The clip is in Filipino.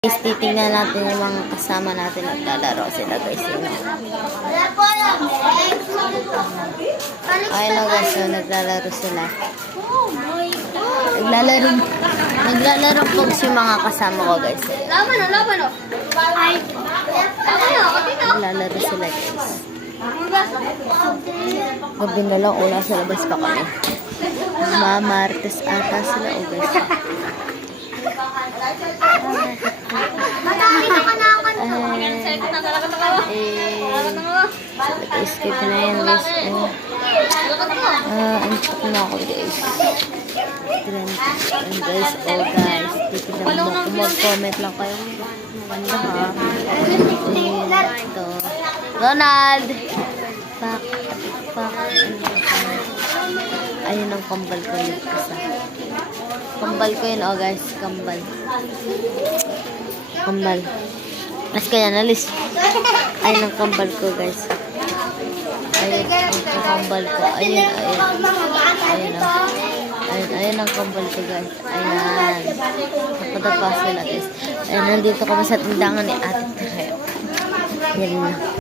Guys, titingnan natin yung mga kasama natin naglalaro sila guys. Ayun na guys, so, naglalaro sila. Naglalaro po yung mga kasama ko guys. Naglalaro sila guys. Gabi na lang, una sa labas pa kami. Mamartes ata sila o guys. Escape na yan guys. Antok na ako guys. And guys, oh guys, titignan mo kung mag-comment lang kayo. Maganda ha. Ito. Ronald! Pak. Ayun ang kambal ko yun. Kambal ko yun, oh guys, kambal. Mas kaya nalis. Ayun ang kambal ko guys. Ayun ang kambal ko. Ayun ang kambal ko guys. Ayan. Napadapa sila guys. Ayan, nandito kami sa tindahan ni Ate Tere. Yan na.